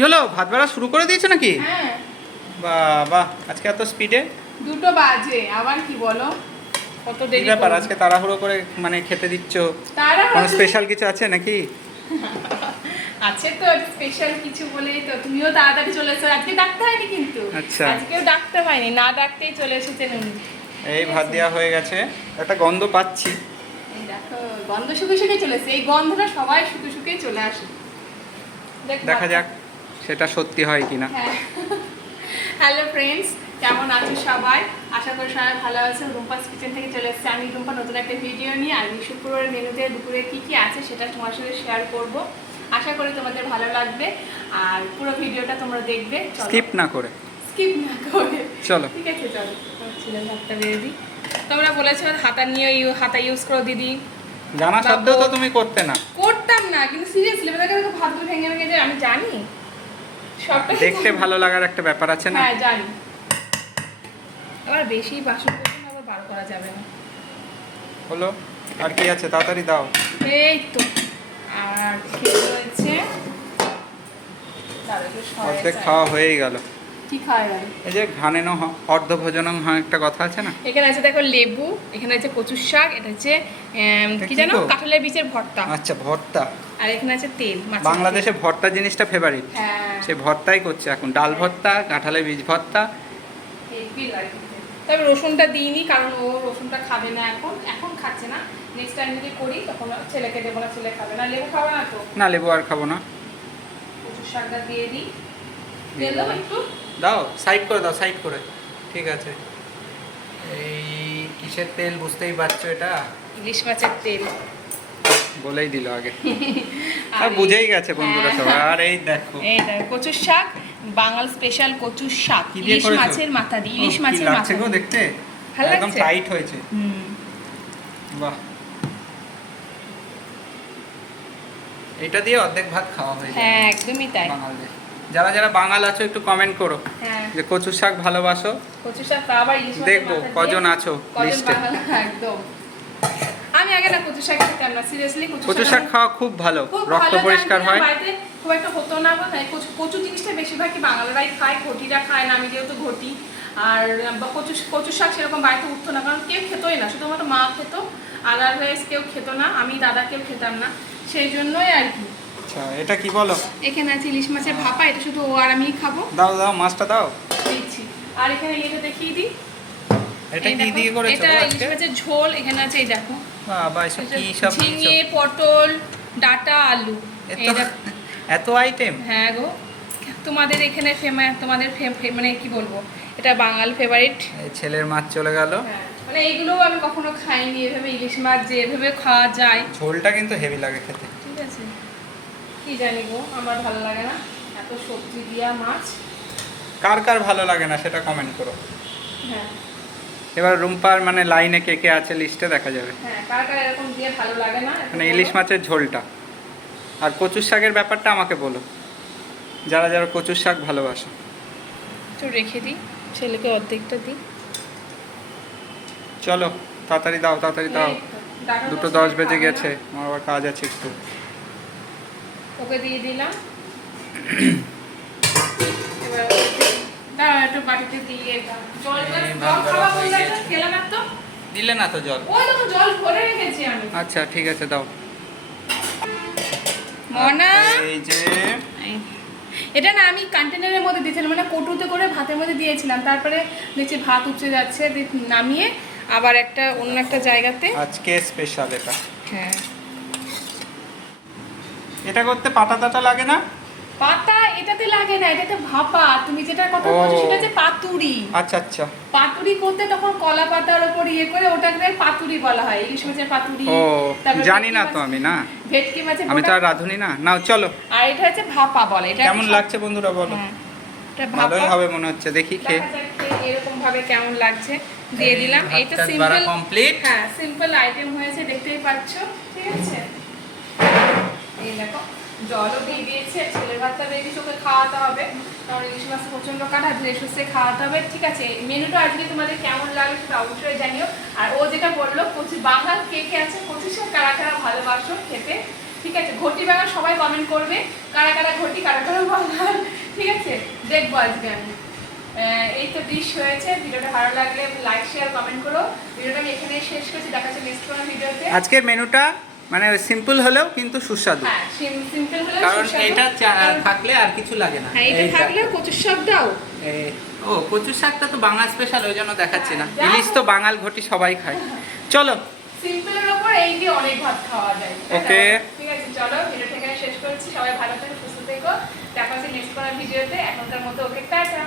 কি হলো, ভাত বাড়া শুরু করে দিয়েছে নাকি? হ্যাঁ, বাহ, আজকে এত স্পিডে? 2টো বাজে, আবার কি বলো, কত কি দেরি ব্যাপার, করবো? আজকে তাড়াহুড়ো করে মানে খেতে দিচ্ছ? তাড়াহুড়ো কোনো স্পেশাল কিছু আছে নাকি? আছে তো স্পেশাল কিছু বলেই তো তুমিও তাড়াতাড়ি চলে এসো। আজকে ডাকতে হয়নি কিন্তু। আচ্ছা। আজকেও ডাকতে হয়নি, না ডাকতেই চলে এসেছেন উনি। এই ভাত দেওয়া হয়ে গেছে, একটা গন্ধ পাচ্ছি। এই দেখো, গন্ধ শুকে শুকে চলে এসে। এই গন্ধটা সবাই শুকে শুকেই চলে আসে। দেখা যাক সেটা সত্যি হয় কিনা। হ্যাঁ। হ্যালো ফ্রেন্ডস, কেমন আছো সবাই? আশা করি সবাই ভালো আছে। রুম্পাস কিচেন থেকে চলে এসেছে আমি রুম্পা, নতুন একটা ভিডিও নিয়ে। আর শুক্রবারের মেনুতে দুপুরে কি কি আছে সেটা তোমার সাথে শেয়ার করব। আশা করি তোমাদের ভালো লাগবে আর পুরো ভিডিওটা তোমরা দেখবে, স্কিপ না করে। স্কিপ না করে। চলো ঠিক আছে, চলো। ছেলের হাতটা দিয়ে দিই। তোমরা বলেছো হাতা নিয়ে হাতা ইউজ করো দিদি, জানা সত্ত্বেও তো তুমি করতে না। করতাম না, কিন্তু সিরিয়াসলি দেখো ভাতগুলো ভেঙে ভেঙে যায়, আমি জানি সবটাই দেখতে ভালো লাগার একটা ব্যাপার আছে না? হ্যাঁ জানি। আবার বেশি বাসন কোসন আবার বার করা যাবে না। হলো, আর কি আছে, তাড়াতাড়ি দাও। এই তো, আর কি রয়েছে? অর্ধেক খাওয়া হয়েই গেল। কি খাওয়া গেল? এই যে ঘানেন অর্ধভোজনং একটা কথা আছে না? এখানে আছে দেখো লেবু, এখানে আছে কচুর শাক, এটা হচ্ছে কি জানো, কাঁঠালের বীজের ভর্তা। আচ্ছা, ভর্তা। আর এখানে আছে তেল। বাংলাদেশে ভর্তা জিনিসটা ফেভারিট। হ্যাঁ, সে ভর্তাই করছে এখন, ডাল ভর্তা, কাঁঠালের বীজ ভর্তা। তবে রসুনটা দিইনি, কারণ ও রসুনটা খাবে না এখন, এখন খাচ্ছে না। নেক্সট টাইম যদি করি তখন ছেলেকে দেবো না, ছেলে খাবে না। লেবু খাবে না তো? না, লেবু আর খাবো না। কচুর শাকটা দিয়ে দিই। তেল দাও একটু, দাও, সাইড করে দাও, সাইড করে। ঠিক আছে। এই কিসের তেল বুঝতেই পারছো, এটা ইলিশ মাছের তেল বলেই দিল আগে। আর বুঝেই গেছে বন্ধুরা সবাই। আর এই দেখো, এই দেখো কচুর শাক, বাঙাল স্পেশাল কচুর শাক, কি দিয়ে ইলিশ করেছো? মাছের মাথা দিয়ে, ইলিশ কি মাছের লাগছে মাথা গো দিয়ে। দেখতে? ভালো একদম লাগছে? টাইট হয়েছে। বাহ, এটা দিয়ে অর্ধেক ভাত খাওয়া হয়ে যায়। হ্যাঁ একদমই তাই। বাঙালদের, যারা যারা বাঙাল আছো একটু কমেন্ট করো হ্যাঁ, যে কচু শাক ভালোবাসো। কচুর শাক তা আবার ইলিশ মাছের দেখবো মাথা দিয়ে। কজন আছো কজন লিস্টে। বাঙাল, একদম। আমি আগে না কচু শাক খেতাম না, সিরিয়াসলি। কচু শাক খাওয়া খুব ভালো, রক্ত পরিষ্কার হয়। বাড়িতে খুব একটা হতো না, কচু জিনিসটা বেশিরভাগ কি বাঙালিরাই খায়, ঘটিরা খায় না। আমি যেহেতু ঘটি, আর কচু শাক সেরকম বাড়িতে উঠতো না, কারণ কেউ খেতোই না, শুধুমাত্র মা খেত, আদারওয়াইজ কেউ খেত না। আমি দাদা কেউ খেতাম না, সেই জন্যই আর কি। আচ্ছা, এটা কি বলো? এখানে আছে ইলিশ মাছের ভাপা, এটা শুধু ও আর আমিই খাবো। দাও দাও, মাছটা দাও। দিচ্ছি। আর এখানে এটা দেখিয়ে দিই। এটা এই কি দেখো, দিয়ে করেছো এটা ইলিশ আজকে? মাছের ঝোল। এখানে আছে এই দেখো, বাবা, এসব কি সব ঝিঙে, পটল, ডাটা, আলু। এই দেখো, এত আইটেম। হ্যাঁ গো, তোমাদের এখানে তোমাদের মানে কি বলবো, এটা বাঙাল ফেভারিট। এই ছেলের মাছ চলে গেল। মানে এইগুলো আমি কখনো খাইনি এভাবে, ইলিশ মাছ যে এভাবে খাওয়া যায়। ঝোলটা কিন্তু হেভি লাগে খেতে। ঠিক আছে, কি জানি গো, আমার ভালো লাগে না এত সবজি দিয়া মাছ। কার কার ভালো লাগে না সেটা কমেন্ট করো। হ্যাঁ এবার রুম্পার মানে লাইনে কে কে আছে লিস্টে দেখা যাবে। হ্যাঁ, কার কার এরকম দিয়ে ভালো লাগে না মানে ইলিশ মাছের ঝোলটা আর কচুর শাকের ব্যাপারটা আমাকে বলো, যারা যারা কচুর শাক ভালোবাসো। একটু রেখে দিই, ছেলেকে অর্ধেকটা দিই। চলো তাড়াতাড়ি দাও, তাড়াতাড়ি দাও। 2:10 বেজে গেছে, আমার আবার কাজ আছে একটু। ওকে দিয়ে দিলাম। এবার দাও একটু বাটিতে দিয়ে দাও। জল খাওয়া বললে তো খেলা না তো। দিলে না তো জল? ওই দেখো জল ভরে রেখেছি আমি। আচ্ছা ঠিক আছে, দাও। মনা, এই যে এটা না আমি কন্টেনারের মধ্যে দিয়েছিলাম, মানে কটুতে করে ভাতের মধ্যে দিয়েছিলাম, তারপরে দেখছি ভাত উপচে যাচ্ছে, নামিয়ে আবার একটা অন্য একটা জায়গাতে। আজকে স্পেশাল এটা। হ্যাঁ, এটা করতে পাতা টাটা লাগে না? পাতা এটাতে লাগে না, এটাতে ভাপা। তুমি যেটার কথা ও। বলছো সেটা হচ্ছে পাতুরি। আচ্ছা আচ্ছা। পাতুরি করতে তখন কলা পাতার উপর ইয়ে করে ওটাকে পাতুরি বলা হয়, ইলিশ মাছের পাতুরি। ও, তারপর জানি না তো আমি, না ভেটকি মাছের আমি তো বোটা। আর রাঁধুনি না। নাও চলো। আর এটা হচ্ছে ভাপা বলে। এটা কেমন লাগছে বন্ধুরা বলো? হ্যাঁ, এটা ভালোই ভাপা। হবে মনে হচ্ছে, দেখি খেয়ে। দেখা যাক খেয়ে এরকম ভাবে কেমন লাগছে। দিয়ে দিলাম। এটা ভাতটা সিম্পল কমপ্লিট। হ্যাঁ, সিম্পল আইটেম হয়েছে, দেখতেই পাচ্ছ। ঠিক আছে, এই দেখো জলও দিয়ে দিয়েছি। আর ছেলের ভাতটা বেবি চোখে খাওয়াতে হবে, কারণ ইলিশ মাছ প্রচন্ড কাটা, ধীরে সুস্থে খাওয়াতে হবে। ঠিক আছে, মেনুটা আজকে তোমাদের কেমন লাগে সেটা অবশ্যই জানিও। আর ও যেটা বললো কচু বাঙাল কে কে আছে, কচু শাক কারা কারা ভালোবাসো খেতে। ঠিক আছে, ঘটি বাঙাল সবাই কমেন্ট করবে, কারা কারা ঘটি কারা কারা বাঙাল। দেখবো আজকে আমি। এই তো ডিশ হয়েছে। ভিডিওটা ভালো লাগলে লাইক শেয়ার কমেন্ট করো। ভিডিওটা আমি এখানেই শেষ করছি, দেখা হচ্ছে নেক্সট কোনো ভিডিওতে। আজকের মেনুটা মানে সিম্পল হলেও কিন্তু সুস্বাদু, হ্যাঁ সিম্পল হলো কারণ এটা থাকলে আর কিছু লাগে না। হ্যাঁ এটা থাকলে কচুর শাক দাও। ও কচুর শাকটা তো বাংলা স্পেশাল, ওই জন্য দেখাচ্ছি না। হ্যাঁ, ইলিশ তো বাঙাল ঘটি সবাই খায়। চলো সিম্পলের উপর এই দিয়ে অনেক ভাত খাওয়া যায়। ওকে ঠিক আছে, চলো ভিডিওটা এখানে শেষ করছি। সবাই ভালো থেকো, সুস্থ থেকো, দেখা হচ্ছে নেক্সট কোনো ভিডিওতে। এখনকার মতো ওকে টাটা।